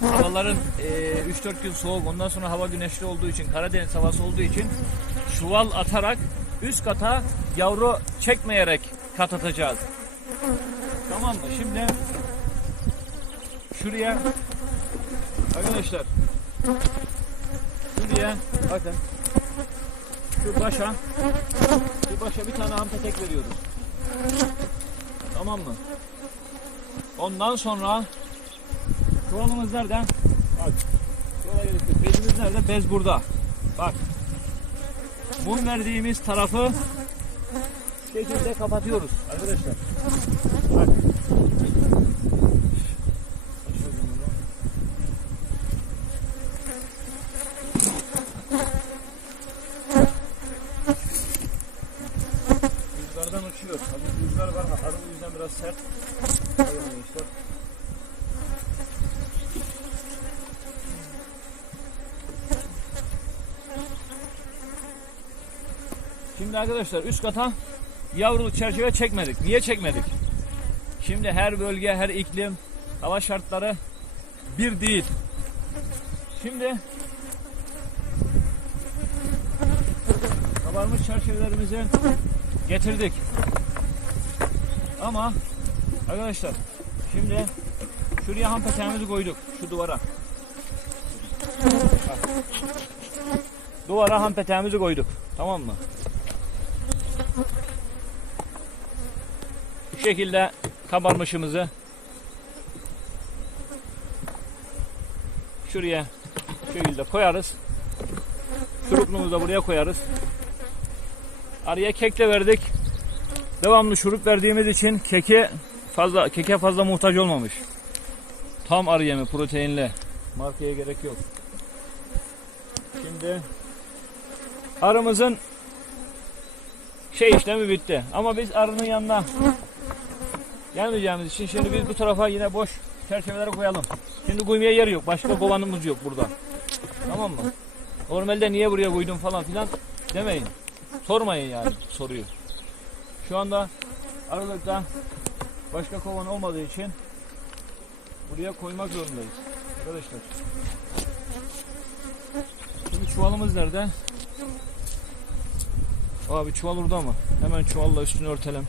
havaların e, 3-4 gün soğuk ondan sonra hava güneşli olduğu için Karadeniz havası olduğu için çuval atarak üst kata yavru çekmeyerek kat atacağız. Tamam mı? Şimdi şuraya arkadaşlar şuraya bakın şu başa şu başa bir tane hampetek veriyoruz. Tamam mı? Ondan sonra çuvalımız nerede? Bak. Bezimiz nerede? Bez burada. Bak. Mum verdiğimiz tarafı şekilde kapatıyoruz arkadaşlar. Bak. Rüzgardan uçuyor. Rüzgar var. Arı yüzden biraz sert. Bakın arkadaşlar. Şimdi arkadaşlar üst kata yavrulu çerçeve çekmedik. Niye çekmedik? Şimdi her bölge, her iklim, hava şartları bir değil. Şimdi kabarmış çerçevelerimizi getirdik. Ama arkadaşlar şimdi şuraya ham peteğimizi koyduk şu duvara. Duvara ham peteğimizi koyduk. Tamam mı? Bu şekilde kabarmışımızı şuraya şu şekilde koyarız. Şurupluğumuzu da buraya koyarız. Araya kek de verdik. Devamlı şurup verdiğimiz için keke fazla keke fazla muhtaç olmamış. Tam arı yemi proteinli. Markaya gerek yok. Şimdi arımızın şey işlemi bitti. Ama biz arının yanına gelmeyeceğimiz için şimdi biz bu tarafa yine boş çerçeveleri koyalım. Şimdi koymaya yer yok. Başka kovanımız yok burada. Tamam mı? Normalde niye buraya koydun falan filan demeyin. Sormayın yani soruyu. Şu anda aralıkta başka kovan olmadığı için buraya koymak zorundayız. Arkadaşlar. Şimdi çuvalımız nerede? Abi çuval orada mı? Hemen çuvalla üstünü örtelim.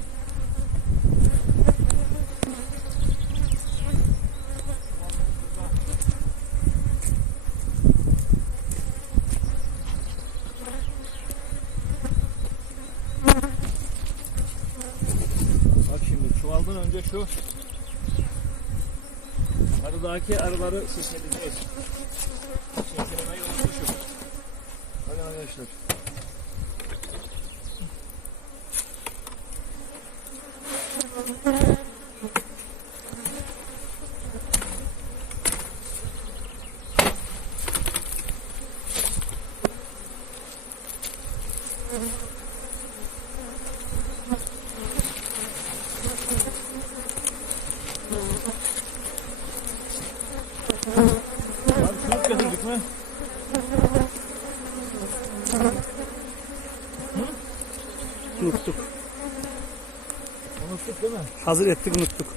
Bak çuvaldan önce şu arıdaki arıları seçebileceğiz. Seçelemeyi unutmuşum. Hadi arkadaşlar. Abi getirdik mi? Unuttuk. Unuttuk değil mi? Hazır ettik unuttuk.